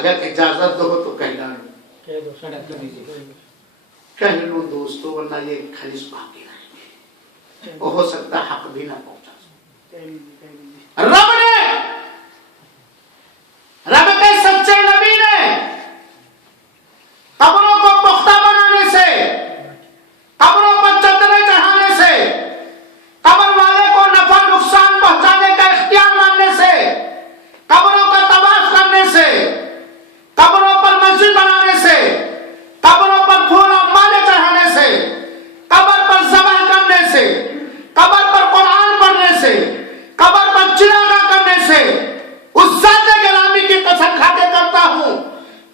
اگر اجازت دو تو کہنا کہہ لو دوستو، ورنہ یہ خلیص باقی رہے گی، ہو سکتا حق بھی نہ پہنچا سکے۔ رب کے سچے نبی نے قبروں کو پختہ بنانے سے، قبروں پر چادریں چڑھانے سے، قبر والے کو نفع نقصان پہنچانے کا اختیار ماننے سے، قبروں کا طواف کرنے سے، قبروں پر مسجد بنانے سے، قبروں پر پھول اور مالے چڑھانے سے، قبر پر ذبح کرنے سے، قبر پر قرآن پڑھنے سے، قبر پر چراغاں کرنے سے، اس ذات گرامی کی قسم کھا کے کرتا ہوں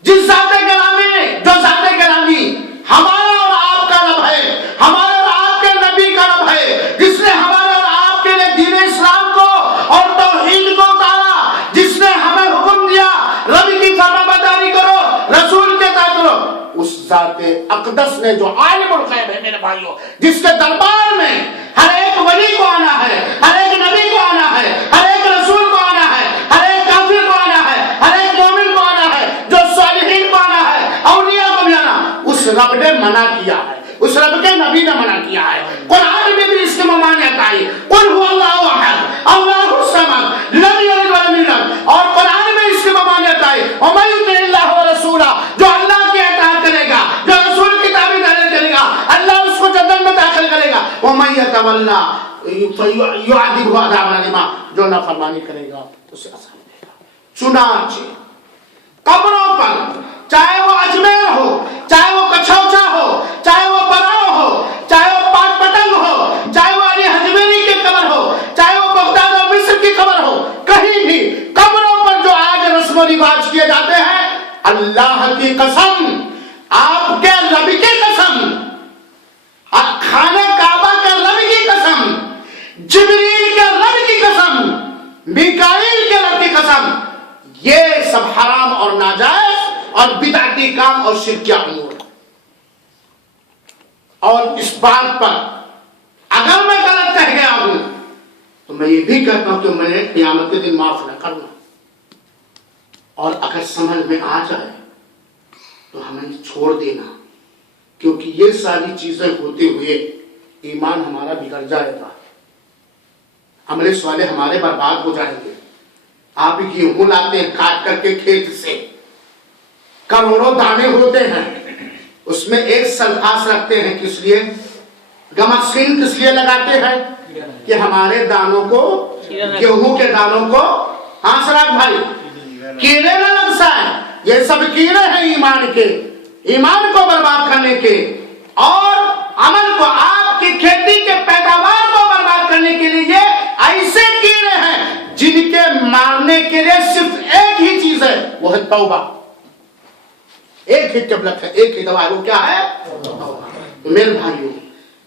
جس ذات گرامی نے، جو ذات گرامی ہمارا اور آپ کا رب ہے، ہمارے اور آپ کے نبی کا رب ہے، جس نے ہمارے اور آپ کے لیے دین اسلام کو اور توحید کو اتارا، جس نے ہمیں حکم دیا رب کی فرمانبرداری کرو، رسول کے اطاعت کرو، اس ذات اقدس نے جو عالم الغیب ہے میرے بھائیوں، جس کے دربار میں ہر ایک ولی کو آنا ہے، ہر ایک نبی کو آنا ہے، ہر ایک رسول کو آنا ہے، ہر ایک کافر کو آنا ہے، ہر ایک مومن کو آنا ہے، جو صالحین کو آنا ہے، اولیاء کو بھی آنا، اس رب نے منع کیا ہے، اس رب کے نبی نے منع کیا ہے۔ قرآن میں بھی اس کی ممانعت آئی، قل هو اللہ احد اللہ الصمد لم یلد ولم یولد، اور قرآن میں اس کی ممانعت آئی، ومن یطع اللہ ورسولہ، جو اللہ کی اطاعت کرے گا، جو رسول کی تابعداری کرے گا، اللہ اس کو جنت میں داخل کرے گا، ومن یتولی یعذبہ عذابا الیما، جو نافرمانی کرے گا اسے عذاب دے گا۔ چنانچہ قبروں پر، چاہے وہ اجمیر ہو، چاہے وہ کچھوچا ہو، چاہے وہ براؤ ہو، چاہے وہ پاک پتنگ ہو، چاہے وہ علی حجویری کی قبر ہو، چاہے وہ بغداد اور مصر کی قبر ہو، کہیں بھی قبروں پر جو آج رسم و رواج کیے جاتے ہیں، اللہ کی قسم، آپ کے رب کی قسم، خانہ کعبہ کے رب کی قسم، جبریل کے رب کی قسم، میکائیل کے رب کی قسم، یہ سب حرام اور ناجائز اور بدعتی کام اور شرکیہ امور ہے۔ اور اس بات پر اگر میں غلط کہہ گیا ہوں تو میں یہ بھی کہتا ہوں کہ میں قیامت کے دن معاف نہ کرنا، اور اگر سمجھ میں آ جائے تو ہمیں چھوڑ دینا، کیونکہ یہ ساری چیزیں ہوتے ہوئے ایمان ہمارا بگڑ جائے گا، عمل صالح ہمارے برباد ہو جائیں گے۔ آپ گیہوں لاتے ہیں کاٹ کر کے کھیت سے، کروڑوں دانے ہوتے ہیں، اس میں ایک سلفاس رکھتے ہیں، کس لیے؟ گمکسین کس لیے لگاتے ہیں؟ کہ ہمارے دانوں کو، گیہوں کے دانوں کو، ہاں سراج بھائی، کیڑے نہ لگ جائیں۔ یہ سب کیڑے ہیں ایمان کے، ایمان کو برباد کرنے کے، اور عمل کو، آپ کی کھیتی کے پیداوار کو برباد کرنے کے لیے یہ ایسے کیڑے ہیں جن کے مارنے کے لیے صرف ایک ہی چیز ہے، وہ ہے توبہ۔ ایک ہی ٹیبلٹ ہے، ایک ہی دوا ہے، وہ کیا ہے؟ میرے بھائیوں،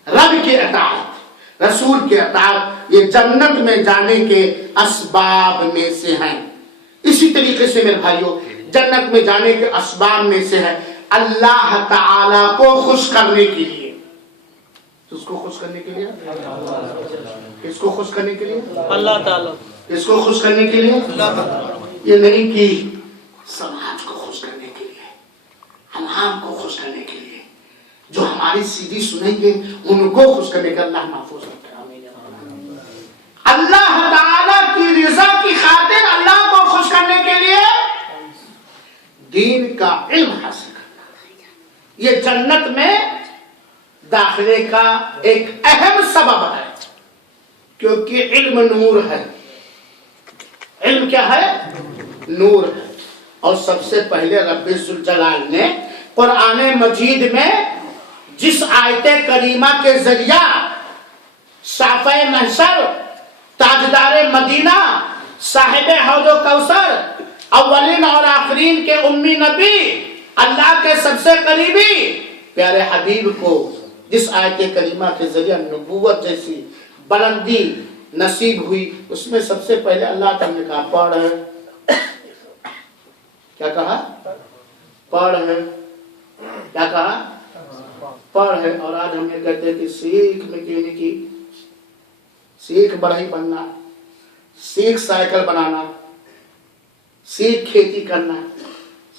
رب کی اطاعت، رسول کی اطاعت، یہ جنت میں جانے کے اسباب میں سے ہیں۔ اسی طریقے سے میرے بھائیوں، جنت میں جانے کے اسباب میں سے ہے اللہ تعالی کو خوش کرنے کے لیے۔ کس کو خوش کرنے کے لیے؟ کس کو خوش کرنے کے لیے؟ اللہ تعالی۔ کس کو خوش کرنے کے لیے؟ اللہ تعالی۔ یہ نہیں کہ سماج کو خوش کرنے کے لیے، عوام کو خوش کرنے کے لیے، جو ہماری سیدھی سنیں گے ان کو خوش کرنے کا اللہ محفوظ رکھے۔ اللہ تعالی کی رضا کی خاطر اللہ کو خوش کرنے کے لیے دین کا علم حاصل کرنا، یہ جنت میں داخلے کا ایک اہم سبب ہے، کیونکہ علم نور ہے۔ علم کیا ہے؟ نور ہے۔ اور سب سے پہلے رب ذوالجلال نے قرآن مجید میں جس آیت کریمہ کے ذریعہ صافہ محشر، تاجدار مدینہ، صاحب حوض و کوثر، اولین اور آخرین کے امی نبی، اللہ کے سب سے قریبی پیارے حبیب کو جس آیت کریمہ کے ذریعہ نبوت جیسی بلندی نصیب ہوئی، اس میں سب سے پہلے اللہ تعالیٰ نے کہا پڑھ ہے۔ کیا کہا؟ پڑھ ہے۔ کیا کہا؟ پڑھ ہے۔ اور آج ہم یہ کہتے ہیں کہ سیکھ میکینک کی، سیکھ بڑھئی بننا، سیکھ سائیکل بنانا، سیکھ کھیتی کرنا،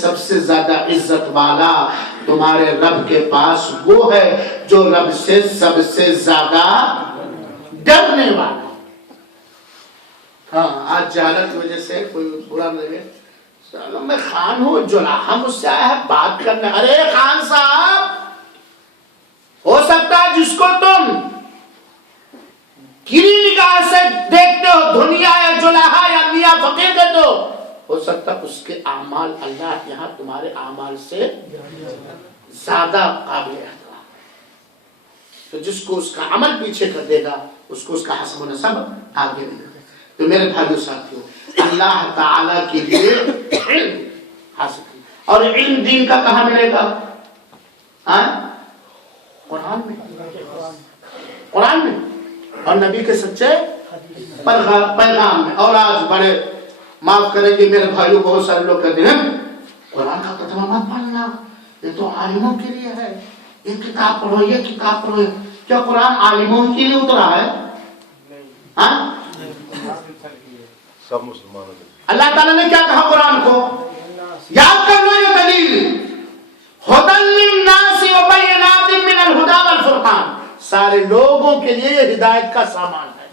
سب سے زیادہ عزت والا تمہارے رب کے پاس وہ ہے جو رب سے سب سے زیادہ ڈرنے والا. ہاں آج جہالت کی وجہ سے کوئی برا نہ لگے، میں خان ہوں، جلاحہ مجھ سے آیا ہے بات کرنے. ارے خان صاحب، ہو سکتا ہے جس کو تم گری نگاہ سے دیکھتے ہو دنیا یا جلاحہ یا میاں فقیر کہتے ہو سکتا اس کے اعمال اللہ یہاں تمہارے اعمال سے زیادہ قابل احترام. تو جس کو اس کا عمل پیچھے کر دے گا اس کو اس کا حسب و نسب آگے دے گا. تو میرے بھائیو ساتھیو، اللہ تعالی کے لیے علم حاصل کی. اور علم دین کا کہاں ملے گا؟ قرآن میں، قرآن میں اور نبی کے سچے پیغام میں. اور آج بڑے معاف کریں گے میرے بھائیو، بہت سارے لوگ کہتے ہیں قرآن کا ترجمہ مت پڑھنا، یہ تو عالموں کے لیے ہے، یہ کتاب پڑھو، یہ کتاب پڑھو. کیا قرآن عالموں کے لیے اترا ہے؟ سب مسلمانوں کے. اللہ تعالیٰ نے کیا کہا قرآن کو؟ یاد کر لو یہ دلیل، ہدی للناس وبینات من الہدی والفرقان. سارے لوگوں کے لیے یہ ہدایت کا سامان ہے،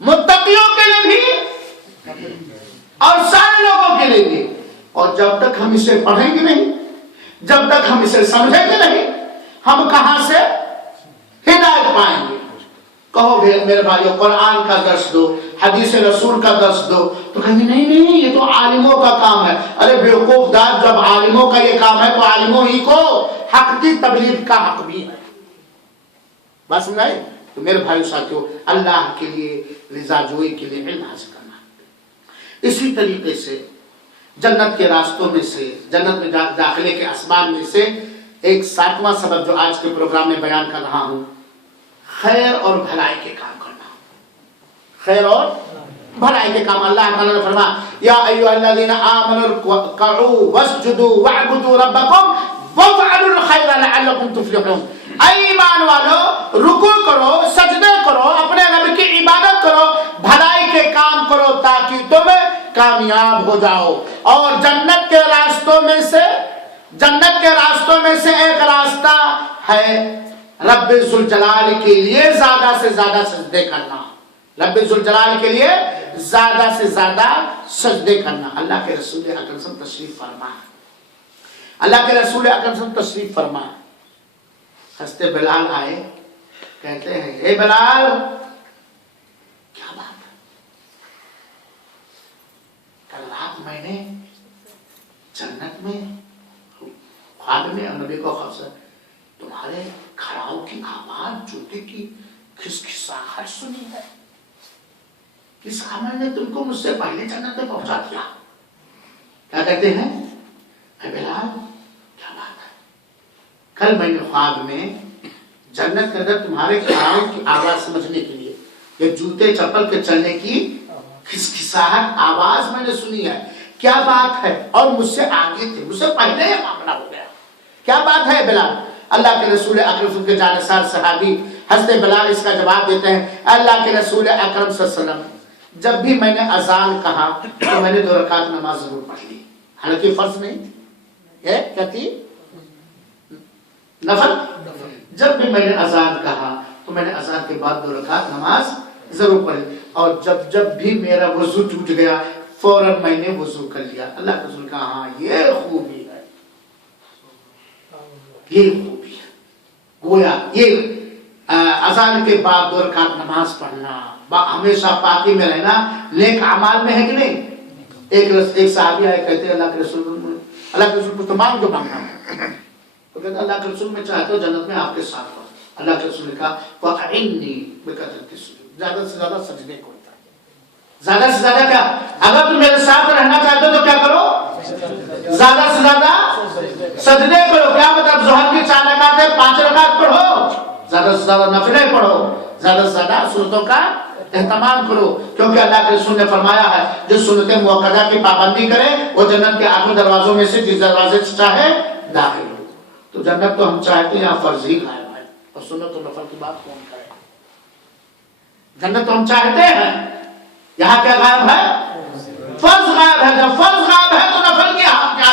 متقیوں کے لیے بھی اور سارے لوگوں کے لیے بھی. اور جب تک ہم اسے پڑھیں گے نہیں، جب تک ہم اسے سمجھیں گے نہیں، ہم کہاں سے ہدایت پائیں گے؟ کہو گے میرے بھائیو قرآن کا درس دو، حدیث رسول کا درس دو، تو کہیں گے نہیں نہیں یہ تو عالموں کا کام ہے. ارے بیوقوف داد، جب عالموں کا یہ کام ہے تو عالموں ہی کو حق کی تبلیغ کا حق بھی ہے. بات سمجھائے؟ تو میرے بھائیو ساتھیو، اللہ کے لیے رضا جوئی کے لیے علم حاصل کرنا. اسی طریقے سے جنت کے راستوں میں سے، جنت میں داخلے کے اسباب میں سے ایک 7واں سبب جو آج کے پروگرام میں بیان کر رہا ہوں، خیر اور بھلائی کے کام کرنا. خیر اور بھلائی کے کام. اللہ تعالیٰ نے فرمایا یا ایھا الذین آمنوا ارکعوا واسجدوا واعبدوا ربکم وافعلوا الخیر لعلکم تفلحون. اے ایمان والو، رکوع کرو، سجدے کرو، اپنے رب کی عبادت کرو، بھلائی کے کام کرو تاکہ تم کامیاب ہو جاؤ. اور جنت کے راستوں میں سے ایک راستہ ہے رب ذوالجلال کے لیے زیادہ سے زیادہ سجدے کرنا. رب ذوالجلال کے لیے زیادہ سے زیادہ سجدے کرنا. اللہ کے رسول اکرم صلی اللہ علیہ وسلم تشریف فرما، اللہ کے رسول اکرم صلی اللہ علیہ وسلم تشریف فرما. حضرت بلال آئے، کہتے ہیں اے بلال کیا بات ہے؟ کل رات میں نے جنت میں خواب میں نبی کو خواب سے تمہارے کھڑاؤ کی آواز، جوتے کی کھسکھساہٹ سنی ہے. کس عمل نے تم کو مجھ سے پہلے جنت میں پہنچا دیا؟ کیا کہتے ہیں اے بلال کیا بات ہے؟ کل میں نے خواب میں جنت کے اندر تمہارے کھڑاؤ کی آواز سمجھنے کے لیے یہ جوتے چپل کے چلنے کی کھسکھساہٹ آواز میں نے سنی ہے. کیا بات ہے؟ اور مجھ سے آگے تھے، مجھ سے پہلے یہ معاملہ ہو گیا. کیا بات ہے بلال؟ اللہ کے رسول اکرم کے جانثار صحابی حضرت بلال اس کا جواب دیتے ہیں اللہ کے رسول اکرم صلی اللہ علیہ وسلم جب بھی میں نے اذان کہا تو میں نے 2 رکعت نماز ضرور پڑھ لی، حالانکہ فرض نہیں ہے، کیا تھی؟ نفل. جب بھی میں نے اذان کہا تو میں نے اذان کے بعد 2 رکعت نماز ضرور پڑھی. اور جب بھی میرا وضو ٹوٹ گیا فوراً میں نے وضو کر لیا. اللہ کے رسول کہا ہاں یہ خوبی ہے، یہ خوبی ہے. گویا یہ اذان کے بعد 2 رکعت نماز پڑھنا، ہمیشہ پاکی میں رہنا نیک اعمال میں ہے کہ نہیں؟ ایک صحابی آئے کہتے ہیں اللہ کے رسول کو تو مانگ دو مانگنا ہے. تو کہتے اللہ کے رسول میں چاہتے ہو جنت میں آپ کے ساتھ ہو. اللہ کے رسول نے کہا وَأَعِنِّي بِكَثْرَةِ السُّجُودِ، زیادہ سے زیادہ سجدے کو. زیادہ سے زیادہ کیا؟ اگر تم میرے ساتھ رہنا چاہتے ہو تو کیا کرو؟ زیادہ سے زیادہ سجدے کرو. کیا مطلب؟ ظہر کی 4 رکعتیں 5 رکعت پڑھو، زیادہ سے زیادہ نفلیں پڑھو، زیادہ سے زیادہ سنتوں کا اہتمام کرو. کیونکہ اللہ کے رسول نے فرمایا ہے جو سنت موقدہ کی پابندی کرے وہ جنت کے 8 دروازوں میں سے جس دروازے سے چاہے داخل ہو. تو جنت تو ہم چاہتے ہیں فرض ہی غائب ہے، اور سنت و نفل کی بات کون کرے؟ جنت تو ہم چاہتے ہیں، یہاں کیا غائب ہے؟ فرض غائب ہے. جب فرض غائب ہے تو نفل کی کیا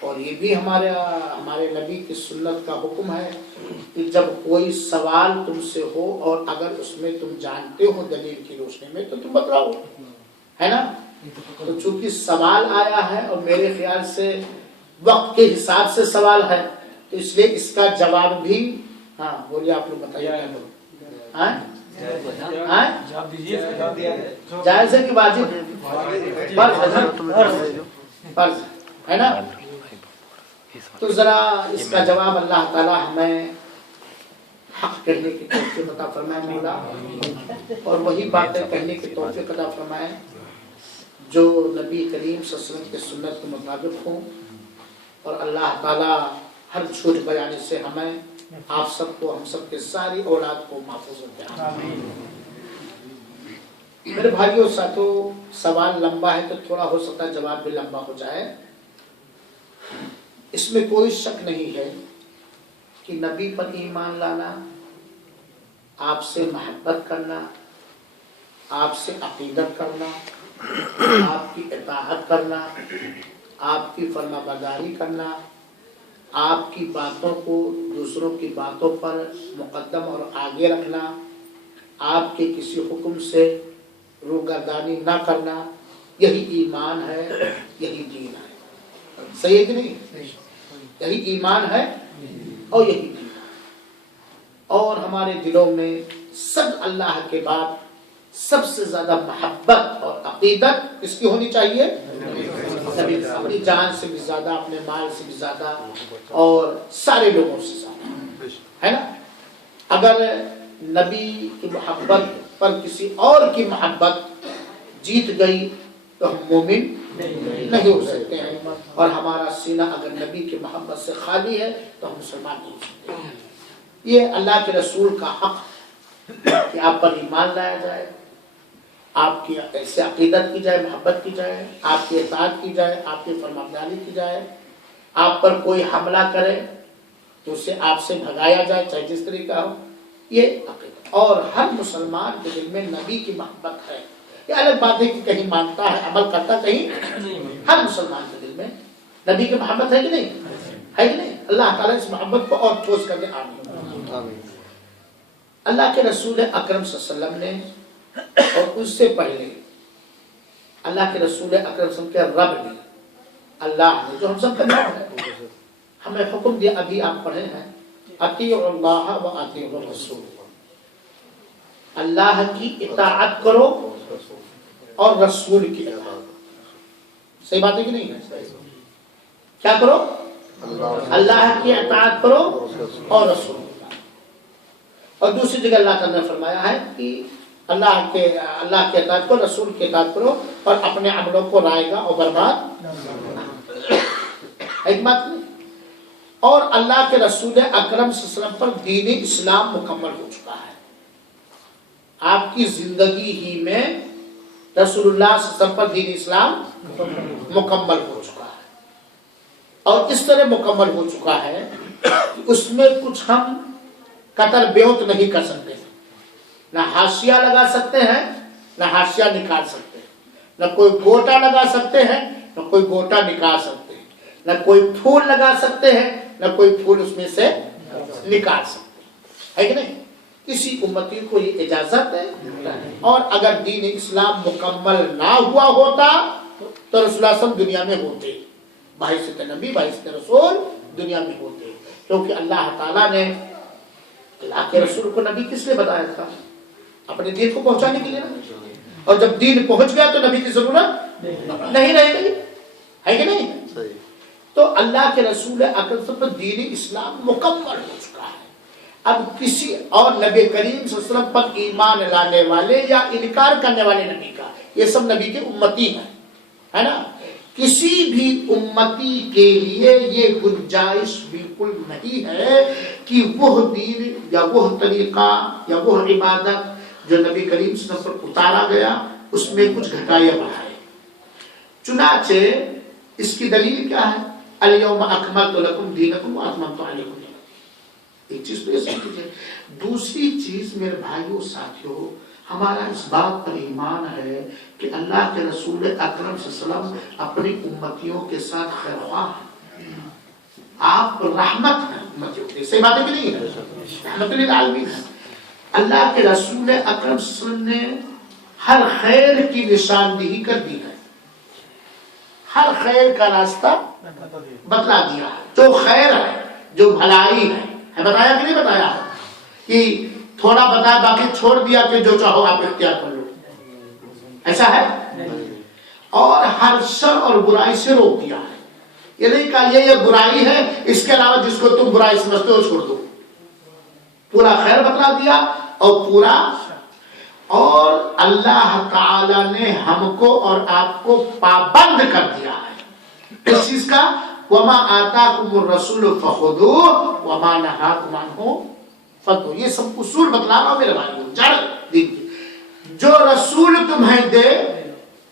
اور یہ بھی ہمارے نبی کی سنت کا حکم ہے کہ جب کوئی سوال تم سے ہو اور اگر اس میں تم جانتے ہو دلیل کی روشنی میں تو تم بتلاؤ، ہے نا؟ تو چونکہ سوال آیا ہے اور میرے خیال سے وقت کے حساب سے سوال ہے تو اس لیے اس کا جواب بھی ہاں بولیے آپ لوگ بتائیے جائز ہے کہ واجب؟ فرض ہے نا؟ تو ذرا اس کا جواب اللہ تعالی ہمیں حق کہنے کی توفیق عطا فرمائے مولا، اور وہی باتیں کہنے کی توفیق عطا فرمائے جو نبی کریم صلی اللہ علیہ وسلم کی سنت کے مطابق ہوں، اور اللہ تعالی ہر جھوٹ بیانی سے ہمیں آپ سب کو ہم سب کے ساری اولاد کو محفوظ رکھے۔ میرے بھائیوں ساتھوں سوال لمبا ہے تو تھوڑا ہو سکتا ہے جواب بھی لمبا ہو جائے۔ اس میں کوئی شک نہیں ہے کہ نبی پر ایمان لانا، آپ سے محبت کرنا، آپ سے عقیدت کرنا، آپ کی اطاعت کرنا، آپ کی فرما برداری کرنا، آپ کی باتوں کو دوسروں کی باتوں پر مقدم اور آگے رکھنا، آپ کے کسی حکم سے روگردانی نہ کرنا، یہی ایمان ہے، یہی دین ہے۔ صحیح ہے کہ نہیں؟ یہی ایمان ہے اور یہی دین ہے۔ اور ہمارے دلوں میں سب اللہ کے بعد سب سے زیادہ محبت اور عقیدت کس کی ہونی چاہیے؟ نبی، اپنی جان سے بھی زیادہ، اپنے مال سے بھی زیادہ، اور سارے لوگوں سے زیادہ، ہے نا؟ اگر نبی کی محبت پر کسی اور کی محبت جیت گئی تو ہم مومن نہیں ہو سکتے ہیں، اور ہمارا سینہ اگر نبی کی محبت سے خالی ہے تو ہم مسلمان نہیں ہو سکتے ہیں۔ یہ اللہ کے رسول کا حق کہ آپ پر ایمان لایا جائے، آپ کی ایسے عقیدت کی جائے، محبت کی جائے، آپ کی اطاعت کی جائے، آپ کی فرمانبرداری کی جائے، آپ پر کوئی حملہ کرے تو اسے آپ سے بھگایا جائے چاہے جس طریقہ ہو، یہ عقیدت۔ اور ہر مسلمان کے دل میں نبی کی محبت ہے۔ یہ الگ بات ہے کہ کہیں مانتا ہے عمل کرتا، کہیں ہر مسلمان کے دل میں نبی کی محبت ہے کہ نہیں؟ ہے کہ نہیں؟ اللہ تعالیٰ اس محبت کو اور ٹھوس کر دے، آمین۔ اللہ کے رسول اکرم صلی اللہ علیہ وسلم نے اور اس سے پہلے اللہ کے رسول اکرم صلی اللہ علیہ وسلم کے رب نے، اللہ نے، جو ہم سب کا رب ہے، ہمیں حکم دیا، ابھی آپ پڑھے ہیں، اطیعوا اللہ و اطیعوا الرسول، اللہ کی اطاعت کرو اور رسول کی اطاعت۔ صحیح بات ہے کہ نہیں ہے؟ کیا کرو؟ اللہ کی اطاعت کرو اور رسول کی اطاعت۔ اور دوسری جگہ اللہ تعالیٰ نے فرمایا ہے کہ اللہ کی اطاعت کرو، رسول کی اطاعت کرو، اور اپنے عملوں کو رائے گا اور برباد۔ ایک بات نہیں، اور اللہ کے رسول اکرم صلی اللہ علیہ وسلم پر دین اسلام مکمل ہو چکا ہے۔ آپ کی زندگی ہی میں رسول اللہ صلی اللہ علیہ وسلم پر دین اسلام مکمل ہو چکا ہے، اور اس طرح مکمل ہو چکا ہے کہ اس میں کچھ ہم قطر بیوت نہیں کر سکتے، نہ حاشیہ لگا سکتے ہیں، نہ حاشیہ نکال سکتے ہیں، نہ کوئی گوٹا لگا سکتے ہیں، نہ کوئی گوٹا نکال سکتے ہیں، نہ کوئی پھول لگا سکتے ہیں، نہ کوئی پھول اس میں سے نکال سکتے ہیں، ہے کہ نہیں؟ کسی امتی کو یہ اجازت ہے۔ اور اگر دین اسلام مکمل نہ ہوا ہوتا تو رسول اللہ صلی اللہ علیہ وسلم دنیا میں ہوتے، بحیثیت نبی، بحیثیت رسول دنیا میں ہوتے، کیونکہ اللہ تعالیٰ نے اللہ کے رسول کو نبی کس لیے بتایا تھا؟ اپنے دین کو پہنچانے کے لیے نا۔ اور جب دین پہنچ گیا تو نبی کی ضرورت نہیں رہ گئی، ہے کہ نہیں؟ تو اللہ کے رسول اکرم پر دین اسلام مکمل ہو چکا ہے۔ اب کسی اور نبی کریم صلی اللہ علیہ وسلم پر ایمان لانے والے یا انکار کرنے والے نبی کا، یہ سب نبی کے امتی ہیں، ہے نا؟ کسی بھی امتی کے لیے یہ گنجائش بالکل نہیں ہے کہ وہ دین یا وہ طریقہ یا وہ عبادت جو نبی کریم صلی اللہ علیہ وسلم پر اتارا گیا اس میں کچھ گھٹایا بڑھائے۔ چنانچہ اس کی دلیل کیا ہے؟ الیوم اکملت لکم دینکم واتممت علیکم نعمتی۔ ایک چیز تو یہ سمجھ لیجیے۔ دوسری چیز میرے بھائیوں ساتھیوں، ہمارا اس بات پر ایمان ہے کہ اللہ کے رسول اکرم صلی اللہ علیہ وسلم اپنی امتیوں کے ساتھ خیر خواہ ہیں، تو رحمت ہے امت یہودی، صحیح بات ہے کہ نہیں ہے؟ رحمت للعالمین ہے۔ اللہ کے رسول اکرم صلی اللہ علیہ وسلم نے ہر خیر کی نشاندہی کر دی ہے، ہر خیر کا راستہ بتلا دیا ہے، جو خیر ہے جو بھلائی ہے بتایا کہ نہیں بتایا ہے؟ کہ تھوڑا بتایا باقی چھوڑ دیا کہ جو چاہو آپ اختیار کر لو، ایسا ہے؟ اور ہر شر اور برائی سے روک دیا ہے، یہ نہیں کہا یہ برائی ہے اس کے علاوہ جس کو تم برائی سمجھتے ہو چھوڑ دو، پورا خیر بتلا دیا اور پورا، اور اللہ تعالی نے ہم کو اور آپ کو پابند کر دیا ہے اس چیز کا، وما آتاکم الرسول فخذوه وما نهاکم عنہ فانتہوا، یہ سب اصول بتلا رہا ہوں میرے بھائیوں، جڑ دیکھیے، جو رسول تمہیں دے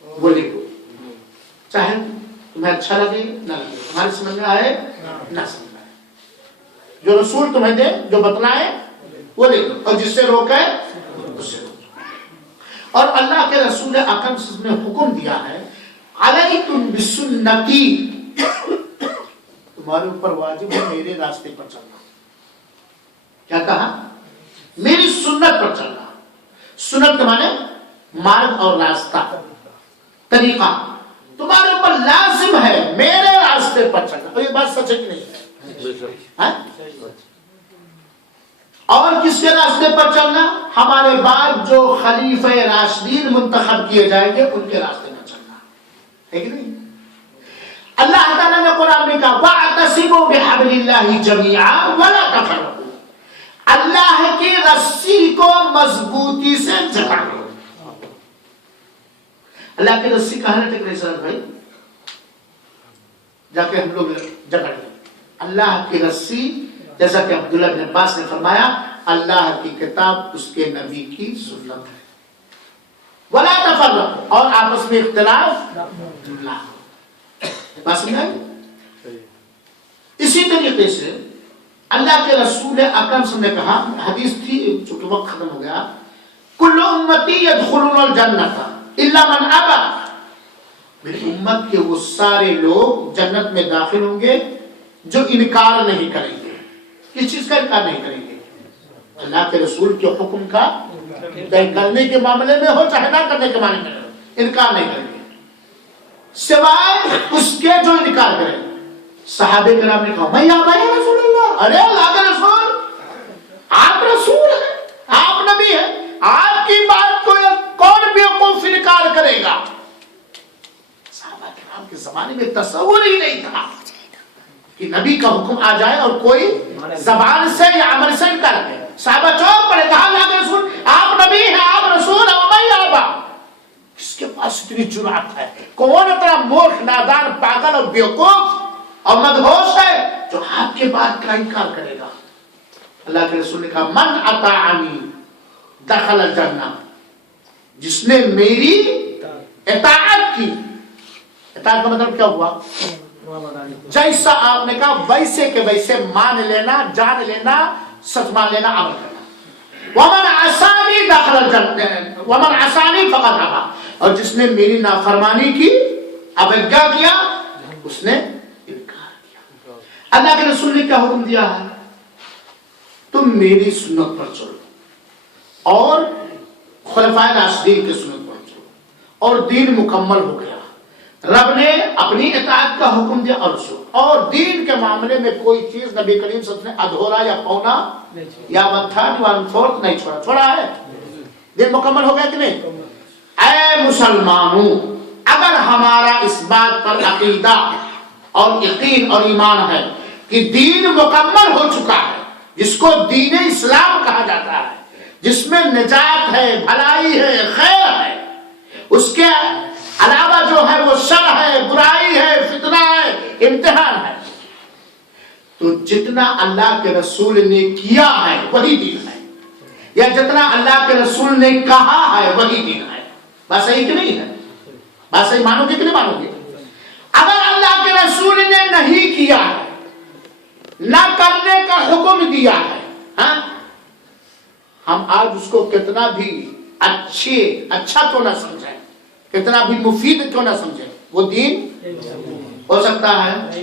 وہ لکھو، چاہے تمہیں اچھا لگے نہ لگے، تمہاری سمجھ میں آئے نہ سمجھ میں آئے، جو رسول تمہیں دے جو بتلائے وہ لکھو، اور جس سے روکے اس سے روکو۔ اور اللہ کے رسول اکرم صلی اللہ علیہ وسلم نے حکم دیا ہے علیکم بسنتی، تمہارے اوپر واجب ہے میرے راستے پر چلنا، کیا کہا؟ میری سنت پر چلنا، سنت کے معنی مارگ اور راستہ طریقہ، تمہارے اوپر لازم ہے میرے راستے پر چلنا، اور یہ بات سچ ہے کہ نہیں ہے؟ اور کس کے راستے پر چلنا؟ ہمارے بعد جو خلیفہ راشدین منتخب کیے جائیں گے ان کے راستے پر چلنا ہے کہ نہیں؟ اللہ تعالیٰ نے قرآن میں کہا وَاعْتَصِمُوا بِحَبْلِ اللَّهِ جَمِيعًا وَلَا تَفَرَّقُوا، اللہ کی رسی کو مضبوطی سے جکڑ لو۔ اللہ کی رسی کہاں ہے ٹک رہی سرد بھائی؟ جا کے ہم لوگ جکڑ لیں اللہ کی رسی، جیسا کہ عبداللہ بن عباس نے فرمایا اللہ کی کتاب اس کے نبی کی سنت ہے، وَلَا تَفَرَّقُوا، اور آپس میں اختلاف نہ، بات سمجھا؟ اسی طریقے سے اللہ کے رسول اکرم صلی اللہ علیہ وسلم نے کہا، حدیث تھی چونکہ وقت ختم ہو گیا، کل امتی یدخلون الجنت الا من ابا، میری امت کے وہ سارے لوگ جنت میں داخل ہوں گے جو انکار نہیں کریں گے، کس چیز کا انکار نہیں کریں گے؟ اللہ کے رسول کے حکم کا کرنے کے معاملے میں ہو چاہے نہ کرنے کے معاملے میں ہو، انکار نہیں کریں گے، سوائے اس کے جو انکار کریں۔ صحابہ کرام نے کہا میں یا رسول اللہ، ارے اللہ کے رسول، آپ رسول ہیں، آپ نبی ہیں، آپ کی بات کو کون بیوقوف انکار کرے گا؟ صحابہ کرام کے زمانے میں تصور ہی نہیں تھا کہ نبی کا حکم آ جائے اور کوئی زبان سے یا عمل سے انکار کرے۔ صحابہ چوک پڑے، کہا اللہ کے رسول آپ نبی ہیں، آپ رسول ہیں، ومن یابا، کس کے پاس اتنی جرأت ہے؟ کون اتنا مورخ، نادان، پاگل اور بیوقوف اور مدہوش ہے جو آپ کے بات کا انکار کرے گا؟ اللہ کے رسول نے کہا من اطاعنی دخل الجنہ، جس نے میری اطاعت کی، اطاعت کا مطلب کیا ہوا؟ جیسا آپ نے کہا ویسے کے ویسے مان لینا، جان لینا، سچ مان لینا، عمل کرنا۔ ومن عصانی دخل الجنہ ومن عصانی فقد ابا، اور جس نے میری نافرمانی کی، اوگیا کیا، اس نے انکار کیا۔ اللہ کے رسول نے کیا حکم دیا ہے؟ تم میری سنت پر چلو اور خلفائے راشدین کی سنت پر چلو، اور دین مکمل ہو گیا۔ رب نے اپنی اطاعت کا حکم دیا اور رسول، اور دین کے معاملے میں کوئی چیز نبی کریم صلی اللہ علیہ وسلم نے ادھورا یا پونا یا متھا ون فورتھ نہیں چھوڑا، چھوڑا ہے؟ دین مکمل ہو گیا کہ نہیں؟ اے مسلمانوں، اگر ہمارا اس بات پر عقیدہ اور یقین اور ایمان ہے کہ دین مکمل ہو چکا ہے، جس کو دین اسلام کہا جاتا ہے، جس میں نجات ہے، بھلائی ہے، خیر ہے، اس کے علاوہ جو ہے وہ شر ہے، برائی ہے، فتنہ ہے، امتحان ہے، تو جتنا اللہ کے رسول نے کیا ہے وہی دین ہے، یا جتنا اللہ کے رسول نے کہا ہے وہی دین ہے۔ بات صحیح کہ نہیں ہے؟ بات صحیح مانو گے کہ نہیں مانو گے؟ اگر اللہ کے رسول نے نہیں کیا ہے، نہ کرنے کا حکم دیا ہے، ہاں، ہم آج اس کو کتنا بھی اچھا کیوں نہ سمجھیں، کتنا بھی مفید کیوں نہ سمجھیں، وہ دین ہو سکتا ہے؟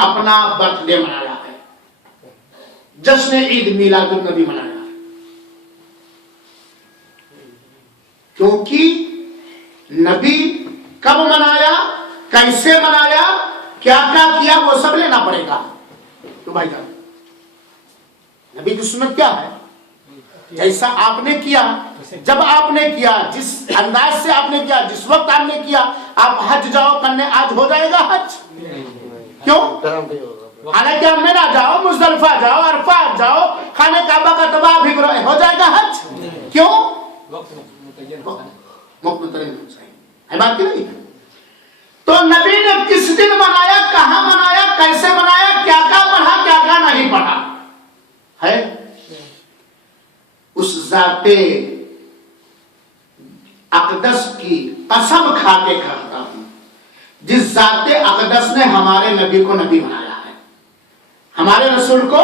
اپنا برتھ ڈے منایا ہے, جشن عید میلاد النبی منایا ہے, کیونکہ نبی کب منایا, کیسے منایا, کیا کیا وہ سب لینا پڑے گا. تو بھائی جان نبی کی سنت کیا ہے, جیسا آپ نے کیا, جب آپ نے کیا, جس انداز سے آپ نے کیا, جس وقت آپ نے کیا, آپ حج جاؤ کرنے, آج ہو جائے گا حج؟ کیوں؟ حالانکہ آپ مینا جاؤ, مزدلفہ جاؤ, عرفات جاؤ, خانہ کعبہ کا طواف بھی کرو, ہو جائے گا حج؟ کیوں؟ وقت متعین ہے بات کی نہیں. تو نبی نے کس دن منایا, کہاں منایا, کیسے منایا, کیا کیا پڑھا, کیا کیا نہیں پڑھا ہے, اس ذات اقدس کی قسم کھا کے کہتا ہوں, جس ذات اقدس نے ہمارے نبی کو نبی بنایا ہے, ہمارے رسول کو,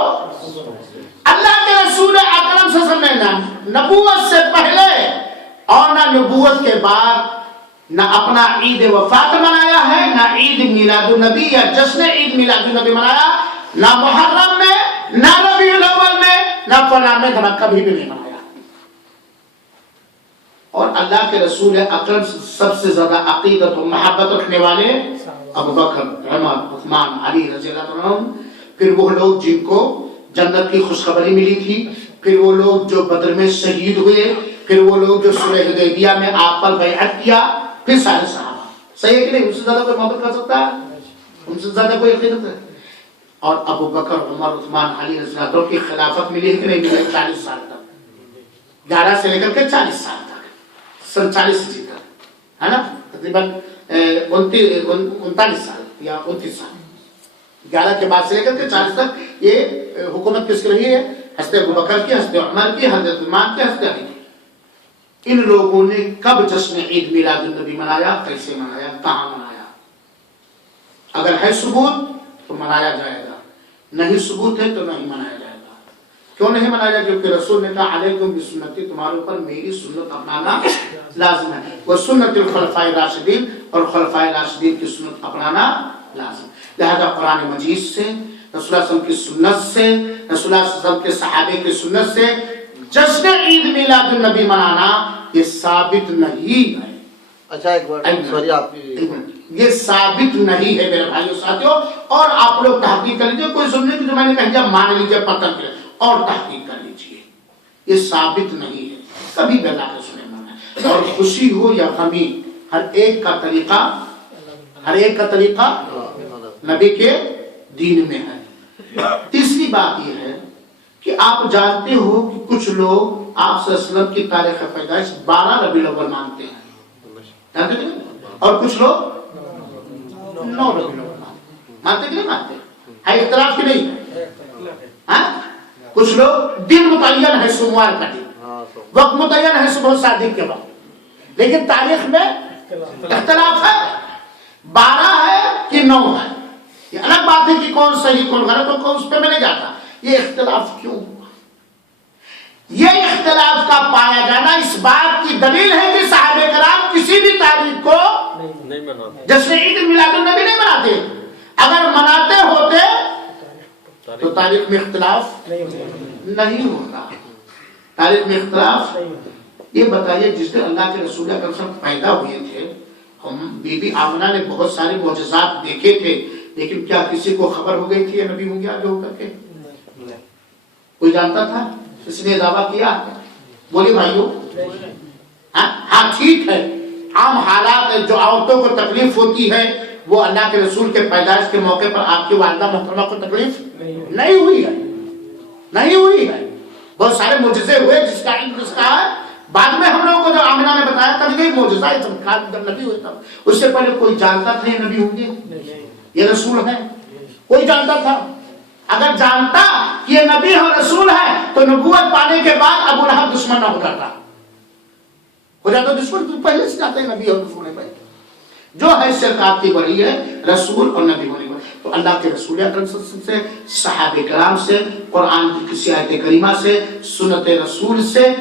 اللہ کے رسول اکرم صلی اللہ علیہ وسلم نے نبوت سے پہلے اور نہ نبوت کے بعد نہ اپنا عید وفات منایا ہے, نہ عید میلاد النبی یا جشن عید میلاد النبی منایا, نہ محرم میں, نہ ربیع الاول میں, نہ فلاں میں, کبھی بھی نہیں منایا. اور اللہ کے رسول اکرم سب سے زیادہ عقیدت و محبت رکھنے والے ابو بکر, عمر, عثمان, علی رضی اللہ عنہ, پھر وہ لوگ جن کو جنت کی خوشخبری ملی تھی, پھر وہ لوگ جو بدر میں شہید ہوئے, پھر وہ لوگ جو صلح حدیبیہ میں آپ پر بیعت کیا, پھر سارے صحابہ. صحیح ہے کہ نہیں؟ ان سے زیادہ کوئی محبت کر سکتا ہے, ان سے زیادہ کوئی عقیدت ہے. اور ابو بکر, عمر, عثمان, علی رضی اللہ عنہ کی خلافت ملی ہے کہ نہیں ملی؟ 40 سال تک, 11 سے لے کر کے 40 سال تک, 47 ہجری تک, ہے نا, تقریباً 39 سال یا 29 سال, 11 کے بعد سے لے کر کے 40 تک یہ حکومت کس کی رہی ہے؟ حضرت ابو بکر کی, حضرت عمر کی, حضرت عثمان کی, حضرت علی کی. ان لوگوں نے کب جشن عید میلاد النبی منایا, کیسے منایا, کہاں منایا؟ اگر ہے ثبوت تو منایا جائے گا, نہیں ثبوت ہے تو نہیں منایا جائے گا. کیوں نہیں منایا؟ کیونکہ رسول نے کہا علیکم بسنتی, تمہارے اوپر میری سنت اپنانا لازم ہے, وہ سنت الخلفاء الراشدین, اور خلفاء راشدین کی سنت اپنانا لازم. لہذا قرآن مجید سے, رسول اللہ صلی اللہ علیہ وسلم کی سنت سے, رسول اللہ صلی اللہ علیہ وسلم کے صحابے کی سنت سے جشن عید میلاد النبی منانا یہ ثابت نہیں ہے. اچھا ایک بار سوری, آپ یہ ثابت نہیں ہے میرے بھائیو ساتھیو, اور آپ لوگ تحقیق کر لیجیے, کوئی ضروری نہیں کہ جو میں نے کہا جب مان لیجیے, پتہ کرے, اور تحقیق کر لیجیے, یہ ثابت نہیں ہے, کبھی بھی اللہ کے رسول نے منایا. اور خوشی ہو یا غمی, ہر ایک کا طریقہ, ہر ایک کا طریقہ نبی کے دین میں ہے. تیسری بات یہ ہے کہ آپ جانتے ہو کہ کچھ لوگ آپ صلی اللہ علیہ وسلم کی تاریخ پیدائش 12 ربیع الاول مانتے ہیں, اور کچھ لوگ 9 ربیع الاول مانتے کہ نہیں مانتے؟ ہے اختلاف کی نہیں؟ کچھ لوگ دن متعین ہے سوموار کا دن, وقت متعین ہے صبح صادق کے وقت, لیکن تاریخ میں اختلاف ہے, 12 ہے کہ 9 ہے. یہ الگ بات ہے کہ کون صحیح کون غلط ہو, کون اس پہ میں نہیں جاتا. یہ اختلاف کیوں ہوا؟ یہ اختلاف کا پایا جانا اس بات کی دلیل ہے کہ صحابہ کرام کسی بھی تاریخ کو نہیں مناتے, جشن عید میلاد النبی نہیں مناتے. اگر مناتے ہوتے تو تاریخ میں اختلاف نہیں ہوتا, تاریخ میں اختلاف. یہ بتائیے, جس دن اللہ کے رسول اکرم صلی اللہ علیہ وسلم پیدا ہوئے تھے, ہم بی بی آمنہ نے بہت سارے معجزات دیکھے تھے, لیکن کیا کسی کو خبر ہو گئی تھی یہ نبی ہوں گے آگے ہو کر کے؟ کوئی جانتا تھا؟ اس نے دعویٰ کیا؟ بولی بھائیو, ہاں ٹھیک ہے, عام حالات جو عورتوں کو تکلیف ہوتی ہے وہ اللہ کے رسول کے پیدائش کے موقع پر آپ کی والدہ محترمہ کو تکلیف نہیں ہوئی ہے, نہیں ہوئی ہے. بہت سارے معجزے ہوئے جس کا علم اس کا ہے, بعد میں ہم لوگوں کو جو آمنہ نے بتایا تب یہ معجزہ ہے, جب نبی ہوئے تب. اس سے پہلے کوئی جانتا تھا یہ نبی ہوں گے, یہ رسول ہے؟ کوئی جانتا تھا؟ اگر جانتا کہ یہ نبی اور رسول ہے تو نبوت پانے کے بعد ابو لہب دشمن نہ ہو جاتا, ہو جاتا دشمن, تو پہلے سے جاتے ہیں نبی اور رسول ہے. جو حیثیت آپ کی بڑی ہے رسول اور نبی ہونے میں, تو اللہ کے رسول اکرم صلی اللہ علیہ وسلم سے, صحابہ کرام سے, قرآن کی کسی آیت کریمہ سے, سنت رسول سے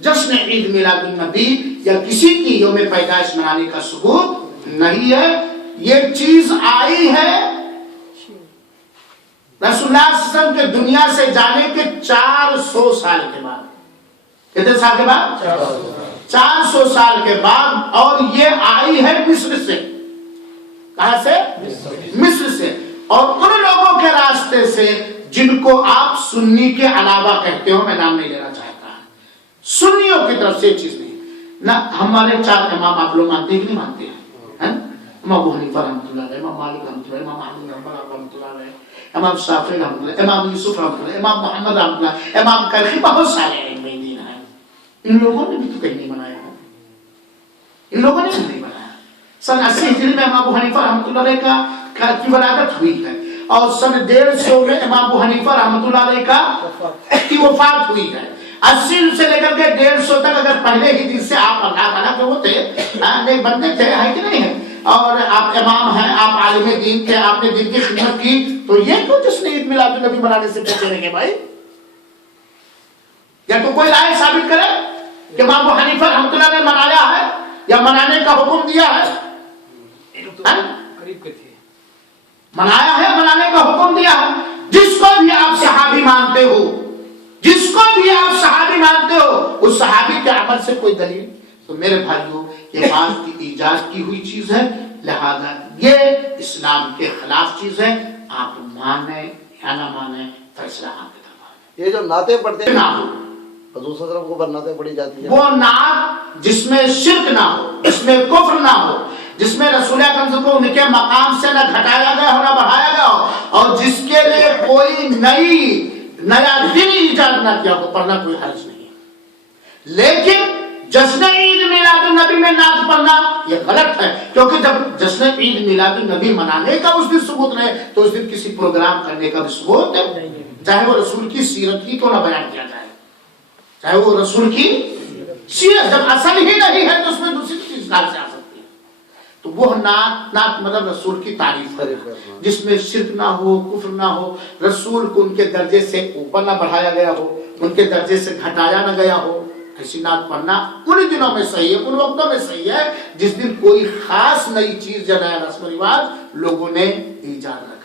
جشن عید میلاد النبی یا کسی کی یوم پیدائش منانے کا ثبوت نہیں ہے. یہ چیز آئی ہے رسول اللہ صلی اللہ علیہ وسلم کے دنیا سے جانے کے 400 سال کے بعد. کتنے سال کے بعد؟ 400 سال کے بعد. اور یہ آئی ہے مصر سے. کہاں سے؟ مصر سے. اور ان لوگوں کے راستے سے جن کو آپ سنی کے علاوہ کہتے ہو, میں نام نہیں لینا چاہتا. سنیوں کی طرف سے چیز نہیں نہ. ہمارے 4 امام آپ لوگ مانتے ہیں کہ نہیں مانتے ہیں؟ امام ابو حنیفہ رحمۃ اللہ علیہ, امام مالک رحمۃ اللہ علیہ, امام احمد رحمۃ اللہ علیہ, امام شافعی رحمۃ اللہ, امام یوسف رحمۃ اللہ, امام محمد رحمۃ اللہ, امام کرخی, بہت سارے ائمہ دین ہیں. ان لوگوں نے بھی تو کہیں نہیں منایا. ان لوگوں نے بھی نہیں منایا. سن 80 ہجری میں امام ابو حنیفہ رحمۃ اللہ علیہ کی ولادت ہوئی ہے, اور سن 150 میں امام ابو حنیفہ رحمۃ اللہ علیہ کی وفات ہوئی ہے. 80 سے لے کر کے 150 تک اگر پہلے ہی دن سے آپ اللہ تعالیٰ کے ہوتے نیک بندے تھے, ہے کہ نہیں ہے, اور آپ امام ہیں, آپ عالم دین تھے, آپ نے دین کی خدمت کی, تو یہ کیوں جس نے عید میلاد النبی منانے سے پیچھے رہیں گے بھائی؟ یا تو کوئی رائے ثابت کرے کہ امام ابو حنیفہ رحمۃ اللہ نے منایا ہے یا منانے کا حکم دیا ہے. منایا ہے, منانے کا حکم دیا ہے. جس کو بھی آپ صحابی مانتے ہو, جس کو بھی آپ صحابی مانتے ہو, اس صحابی کے عمل سے کوئی دلیل. تو میرے بھائیوں, یہ بات کی ایجاد کی ہوئی چیز ہے, لہذا یہ اسلام کے خلاف چیز ہے. آپ مانیں یا نہ مانیں, فیصلہ آپ کی طرف ہے. یہ جو نعتیں پڑھتے ہیں نہ ہو حضور صلی اللہ علیہ وسلم کو پر نعتیں پڑھی جاتی ہیں, وہ نعت جس میں شرک نہ ہو, جس میں کفر نہ ہو, جس میں رسول اکرم کو ان کے مقام سے نہ گھٹایا گیا ہو نہ بڑھایا گیا ہو, اور جس کے لیے کوئی نیا دن ایجاد نہ کیا ہو, پڑھنا کوئی حرج نہیں ہے. لیکن جشن عید میلاد النبی میں نعت پڑھنا یہ غلط ہے, کیونکہ جب جشن عید میلاد النبی منانے کا اس دن ثبوت نہیں, تو اس دن کسی پروگرام کرنے کا بھی ثبوت ہے, چاہے وہ رسول کی سیرت کی کیوں نہ بیان کیا جائے, چاہے وہ رسول کی سیرت جب اصل ہی نہیں ہے تو اس میں دوسری چیز کہاں سے آ سکتی ہے. تو وہ نعت مطلب رسول کی تعریف ہے, جس میں شرک نہ ہو, کفر نہ ہو, رسول کو ان کے درجے سے اوپر نہ بڑھایا گیا ہو, ان کے درجے سے گھٹایا نہ گیا ہو. ایسی نعت پڑھنا ان دنوں میں صحیح ہے, ان وقتوں میں صحیح ہے جس دن کوئی خاص نئی چیز یا نیا رسم و رواج لوگوں نے ایجاد کیا.